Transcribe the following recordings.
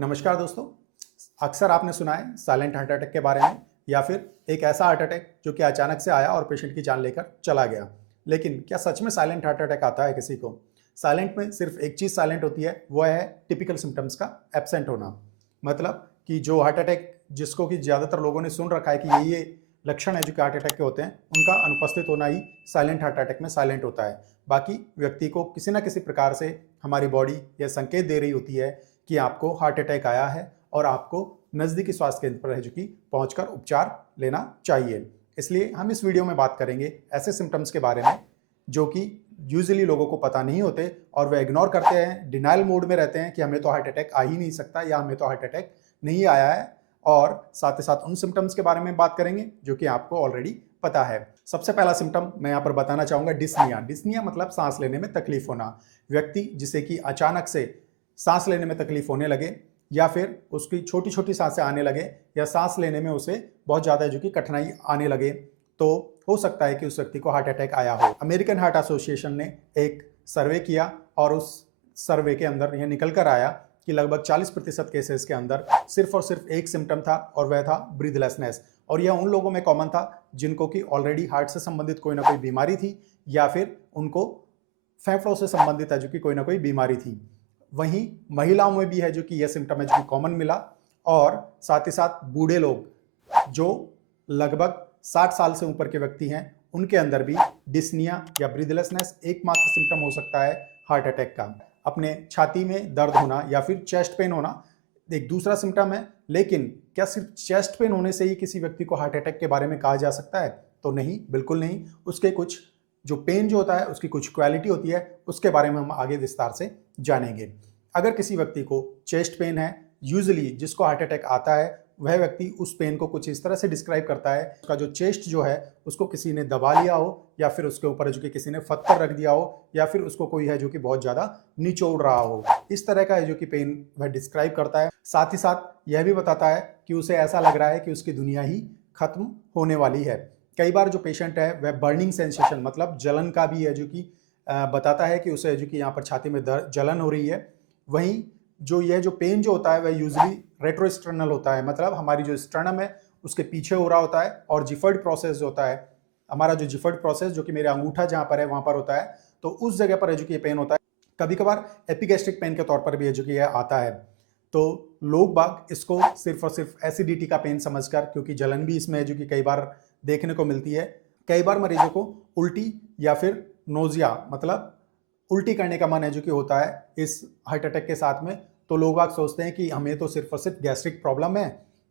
नमस्कार दोस्तों। अक्सर आपने सुना है साइलेंट हार्ट अटैक के बारे में या फिर एक ऐसा हार्ट अटैक जो कि अचानक से आया और पेशेंट की जान लेकर चला गया। लेकिन क्या सच में साइलेंट हार्ट अटैक आता है किसी को? साइलेंट में सिर्फ एक चीज़ साइलेंट होती है, वो है टिपिकल सिम्टम्स का एब्सेंट होना। मतलब कि जो हार्ट अटैक जिसको कि ज़्यादातर लोगों ने सुन रखा है कि ये लक्षण है जो कि हार्ट अटैक के होते हैं, उनका अनुपस्थित होना ही साइलेंट हार्ट अटैक में साइलेंट होता है। बाकी व्यक्ति को किसी न किसी प्रकार से हमारी बॉडी यह संकेत दे रही होती है कि आपको हार्ट अटैक आया है और आपको नज़दीकी स्वास्थ्य केंद्र पर है जो कि पहुंचकर उपचार लेना चाहिए। इसलिए हम इस वीडियो में बात करेंगे ऐसे सिम्टम्स के बारे में जो कि यूजुअली लोगों को पता नहीं होते और वे इग्नोर करते हैं, डिनाइल मोड में रहते हैं कि हमें तो हार्ट अटैक आ ही नहीं सकता या हमें तो हार्ट अटैक नहीं आया है। और साथ ही साथ उन सिम्टम्स के बारे में बात करेंगे जो कि आपको ऑलरेडी पता है। सबसे पहला सिम्टम मैं यहाँ पर बताना चाहूँगा डिस्निया। डिस्निया मतलब सांस लेने में तकलीफ होना। व्यक्ति जिसे कि अचानक से सांस लेने में तकलीफ होने लगे या फिर उसकी छोटी छोटी सांसें आने लगे या सांस लेने में उसे बहुत ज़्यादा जो कि कठिनाई आने लगे, तो हो सकता है कि उस व्यक्ति को हार्ट अटैक आया हो। अमेरिकन हार्ट एसोसिएशन ने एक सर्वे किया और उस सर्वे के अंदर यह निकल कर आया कि लगभग 40% केसेस के अंदर सिर्फ और सिर्फ एक सिम्टम था और वह था ब्रीथलेसनेस। और यह उन लोगों में कॉमन था जिनको कि ऑलरेडी हार्ट से संबंधित कोई ना कोई बीमारी थी या फिर उनको फेफड़ों से संबंधित है जो कि कोई ना कोई बीमारी थी। वहीं महिलाओं में भी है जो कि यह सिम्टम है जो कि कॉमन मिला। और साथ ही साथ बूढ़े लोग जो लगभग 60 साल से ऊपर के व्यक्ति हैं, उनके अंदर भी डिस्निया या ब्रीथलेसनेस एकमात्र सिम्टम हो सकता है हार्ट अटैक का। अपने छाती में दर्द होना या फिर चेस्ट पेन होना एक दूसरा सिम्टम है। लेकिन क्या सिर्फ चेस्ट पेन होने से ही किसी व्यक्ति को हार्ट अटैक के बारे में कहा जा सकता है? तो नहीं, बिल्कुल नहीं। उसके कुछ जो पेन जो होता है उसकी कुछ क्वालिटी होती है, उसके बारे में हम आगे विस्तार से जानेंगे। अगर किसी व्यक्ति को चेस्ट पेन है, यूजुअली जिसको हार्ट अटैक आता है वह व्यक्ति उस पेन को कुछ इस तरह से डिस्क्राइब करता है, उसका जो चेस्ट जो है उसको किसी ने दबा लिया हो या फिर उसके ऊपर जो कि किसी ने पत्थर रख दिया हो या फिर उसको कोई है जो कि बहुत ज़्यादा निचोड़ रहा हो। इस तरह का है जो कि पेन वह डिस्क्राइब करता है। साथ ही साथ यह भी बताता है कि उसे ऐसा लग रहा है कि उसकी दुनिया ही खत्म होने वाली है। कई बार जो पेशेंट है वह बर्निंग सेंसेशन मतलब जलन का भी है जो कि बताता है कि उसे जो कि यहाँ पर छाती में जलन हो रही है। वहीं जो यह जो पेन जो होता है वह यूजुअली रेट्रोस्टर्नल होता है, मतलब हमारी जो स्टर्नम है उसके पीछे हो रहा होता है। और जिफर्ड प्रोसेस जो होता है, हमारा जो जिफर्ड प्रोसेस जो कि मेरा अंगूठा जहाँ पर है वहाँ पर होता है, तो उस जगह पर है जो कि ये पेन होता है। कभी कभार एपिगैस्ट्रिक पेन के तौर पर भी है जो कि यह आता है। तो लोग बाग इसको सिर्फ और सिर्फ एसिडिटी का पेन समझकर, क्योंकि जलन भी इसमें है जो कि कई बार देखने को मिलती है, कई बार मरीजों को उल्टी या फिर नोजिया मतलब उल्टी करने का मन है जो कि होता है इस हार्ट अटैक के साथ में। तो लोग बाग सोचते हैं कि हमें तो सिर्फ और सिर्फ गैस्ट्रिक प्रॉब्लम है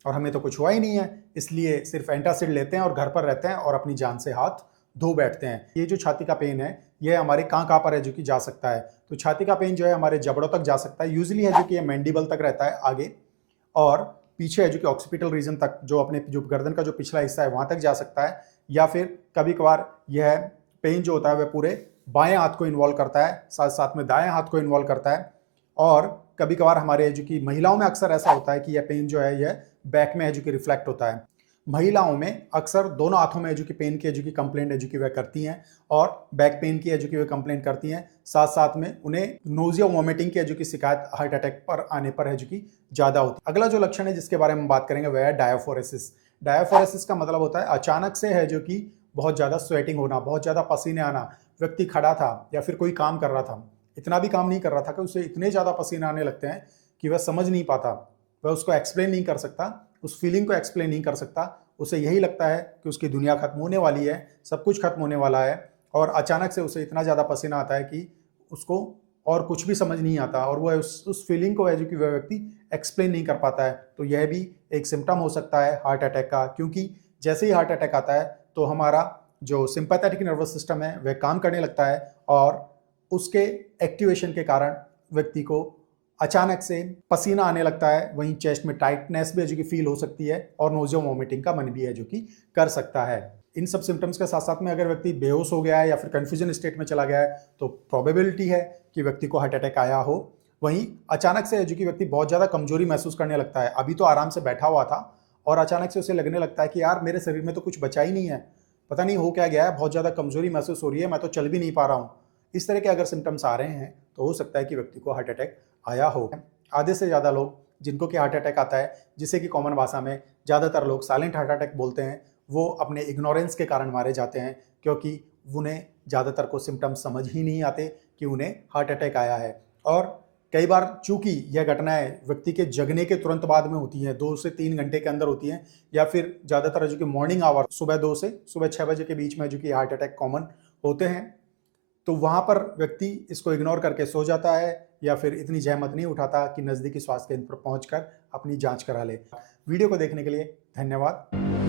और हमें तो कुछ हुआ ही नहीं है, इसलिए सिर्फ एंटासिड लेते हैं और घर पर रहते हैं और अपनी जान से हाथ धो बैठते हैं। ये जो छाती का पेन है यह हमारे कहाँ पर है जो कि जा सकता है? तो छाती का पेन जो है हमारे जबड़ों तक जा सकता है। यूजुअली है जो कि ये मैंडिबल तक रहता है आगे, और पीछे है जो कि ऑक्सीपिटल रीजन तक, जो अपने जो गर्दन का जो पिछला हिस्सा है वहाँ तक जा सकता है। या फिर कभी कभार यह पेन जो होता है वह पूरे बाएं हाथ को इन्वॉल्व करता है, साथ साथ में दाएं हाथ को इन्वॉल्व करता है। और कभी कभार हमारे जो कि महिलाओं में अक्सर ऐसा होता है कि यह पेन जो है यह बैक में है जो कि रिफ्लेक्ट होता है। महिलाओं में अक्सर दोनों हाथों में जो कि पेन की जो कि कंप्लेंट है जो कि वह करती हैं और बैक पेन की है जो कि वह कंप्लेंट करती हैं। साथ साथ में उन्हें नोजिया वॉमिटिंग की है जो कि शिकायत हार्ट अटैक पर आने पर है जो कि ज़्यादा होती है। अगला जो लक्षण है जिसके बारे में बात करेंगे वह है डायोफोरेसिस। डायोफोरेसिस का मतलब होता है अचानक से है जो कि बहुत ज़्यादा स्वेटिंग होना, बहुत ज़्यादा पसीने आना। व्यक्ति खड़ा था या फिर कोई काम कर रहा था, इतना भी काम नहीं कर रहा था कि उसे इतने ज़्यादा पसीने आने लगते हैं कि वह समझ नहीं पाता, वह उसको एक्सप्लेन नहीं कर सकता, उस फीलिंग को एक्सप्लेन नहीं कर सकता। उसे यही लगता है कि उसकी दुनिया खत्म होने वाली है, सब कुछ खत्म होने वाला है, और अचानक से उसे इतना ज़्यादा पसीना आता है कि उसको और कुछ भी समझ नहीं आता और वह उस फीलिंग को है जो कि वह व्यक्ति एक्सप्लेन नहीं कर पाता है। तो यह भी एक सिम्टम हो सकता है हार्ट अटैक का, क्योंकि जैसे ही हार्ट अटैक आता है तो हमारा जो सिंपैथेटिक नर्वस सिस्टम है वह काम करने लगता है और उसके एक्टिवेशन के कारण व्यक्ति को अचानक से पसीना आने लगता है। वहीं चेस्ट में टाइटनेस भी है जो कि फील हो सकती है और नोजिया वॉमिटिंग का मन भी है जो कि कर सकता है। इन सब सिम्टम्स के साथ साथ में अगर व्यक्ति बेहोश हो गया है या फिर कन्फ्यूजन स्टेट में चला गया है तो प्रोबेबिलिटी है कि व्यक्ति को हार्ट अटैक आया हो। वहीं अचानक से है जो कि व्यक्ति बहुत ज़्यादा कमजोरी महसूस करने लगता है, अभी तो आराम से बैठा हुआ था और अचानक से उसे लगने लगता है कि यार मेरे शरीर में तो कुछ बचा ही नहीं है, पता नहीं हो क्या गया है, बहुत ज़्यादा कमजोरी महसूस हो रही है, मैं तो चल भी नहीं पा रहा हूँ। इस तरह के अगर सिम्टम्स आ रहे हैं तो हो सकता है कि व्यक्ति को हार्ट अटैक आया हो। आधे से ज़्यादा लोग जिनको कि हार्ट अटैक आता है, जिसे कि कॉमन भाषा में ज़्यादातर लोग साइलेंट हार्ट अटैक बोलते हैं, वो अपने इग्नोरेंस के कारण मारे जाते हैं, क्योंकि उन्हें ज़्यादातर को सिम्टम्स समझ ही नहीं आते कि उन्हें हार्ट अटैक आया है। और कई बार चूंकि यह घटनाएं व्यक्ति के जगने के तुरंत बाद में होती हैं, 2 से 3 घंटे के अंदर होती हैं, या फिर ज़्यादातर जो कि मॉर्निंग आवर सुबह 2 से सुबह 6 बजे के बीच में जो कि हार्ट अटैक कॉमन होते हैं, तो वहाँ पर व्यक्ति इसको इग्नोर करके सो जाता है या फिर इतनी जहमत नहीं उठाता कि नज़दीकी स्वास्थ्य केंद्र पर पहुँचकर अपनी जाँच करा ले। वीडियो को देखने के लिए धन्यवाद।